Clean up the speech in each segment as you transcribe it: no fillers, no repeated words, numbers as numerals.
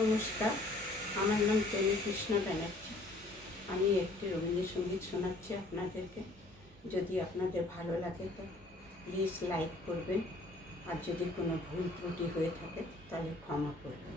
নমস্কার, আমার নাম তনু কৃষ্ণ ব্যানার্জি। আমি একটি রবীন্দ্রসঙ্গীত শোনাচ্ছি আপনাদেরকে। যদি আপনাদের ভালো লাগে তো প্লিজ লাইক করবেন, আর যদি কোনো ভুল ত্রুটি হয়ে থাকে তাহলে ক্ষমা করবেন।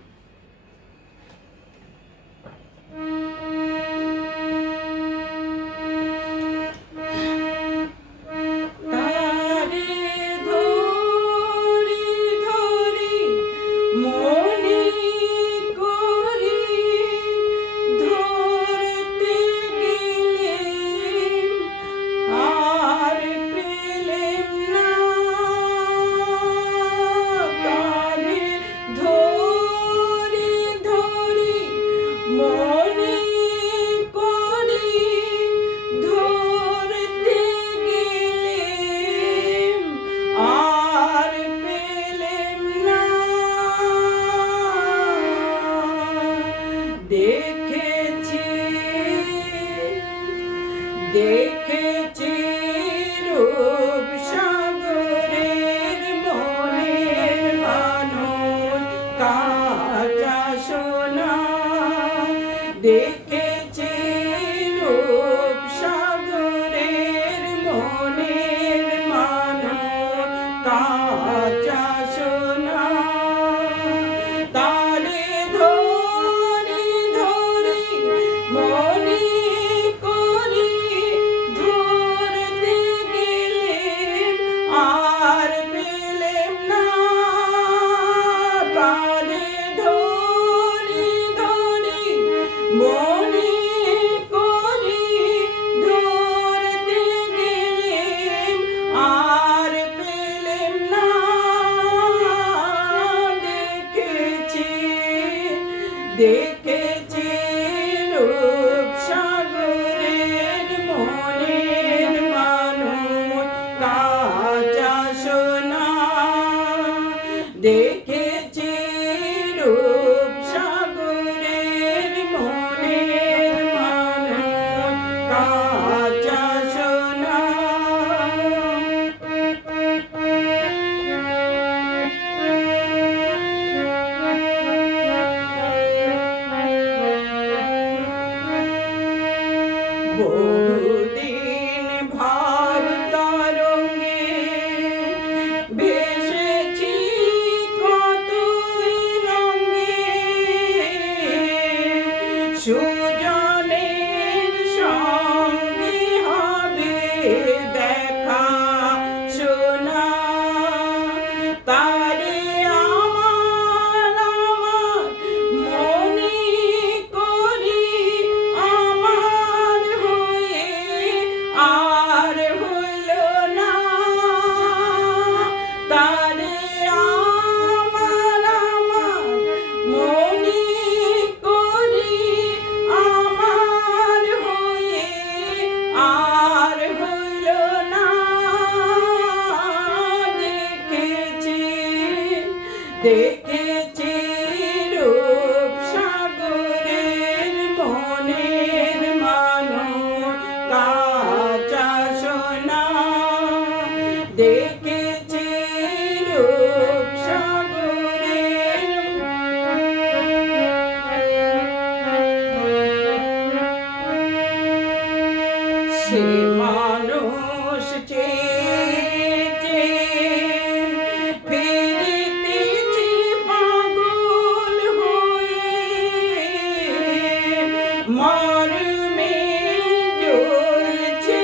দেখেছি রূপ সাগরের মনের মানুষ কাঁচা সোনা। দেখেছি রূপ সাগরের মনের মানুষ কাঁচা সোনা। তারে ধরি ধরি মনে দেখেছি রূপ সাগরের মনের মানুষ কাঁচা সোনা। দেখেছি রূপ সাগরের মনের মানুষ কাঁচা সোনা। বহুদিন ভাব তরঙ্গে ভেসেছি কতই রঙে। সুজনের সঙ্গে হবে দেখা শোনা। তারে আমার আমার মনে করি আমার হয়ে আর হইল না। তারে আমার আমার মনে করি আমার হয়ে আর হইল না। দেখেছি রূপ সাগরের মনের মানুষ কাঁচা সোনা। দেখেছি রূপ সাগরের সে মানুষ চেয়ে ফিরিতেছি পাগল হয়ে। মর্মে জ্বলছে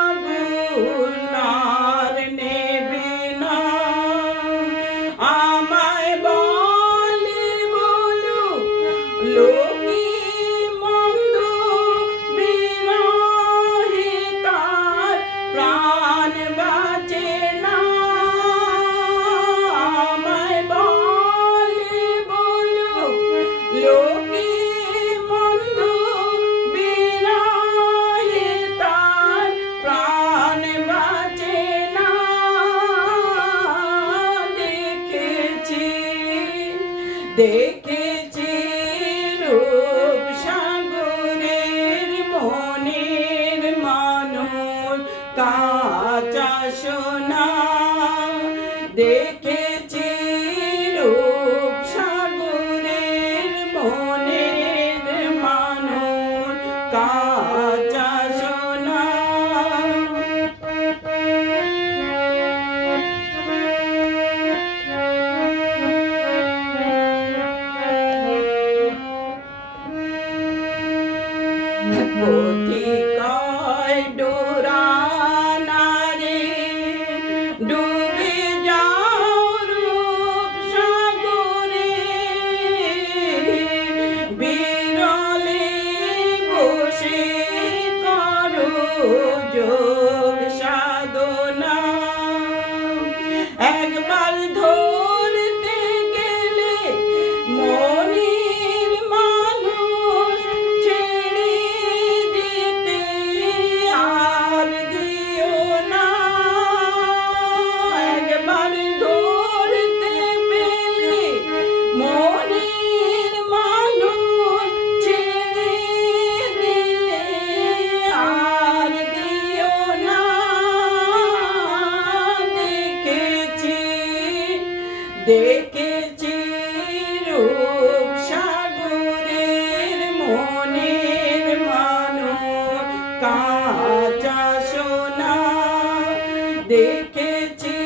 আগুন আর নেবে না। আমায় বলে বলো লোকে মন্দ বিরহে তার প্রাণ বাঁচে না। আমায় বলে বলো লোকে মন্দ বিরহে তার প্রাণ বাঁচে না। দেখেছি রূপ সাগরের মনের মানুষ কাঁচা সোনা। দেখেছি রূপ সাগরের দেখেছি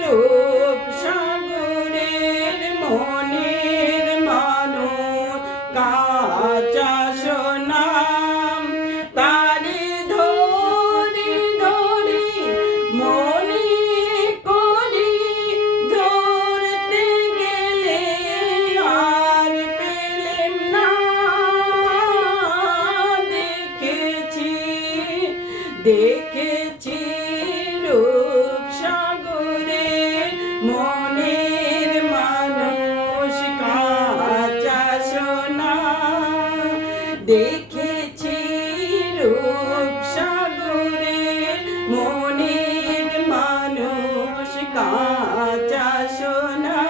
রূপ সাগরের মনের মানুষ কাঁচা সোনা তারে ধরি ধরি মনে করি ধরতে গেলে আর পেলেম না দেখেছি দেখেছি রূপ সাগরের মনের মানুষ কাঁচা সোনা দেখেছি রূপ সাগরের মনের মানুষ কাঁচা সোনা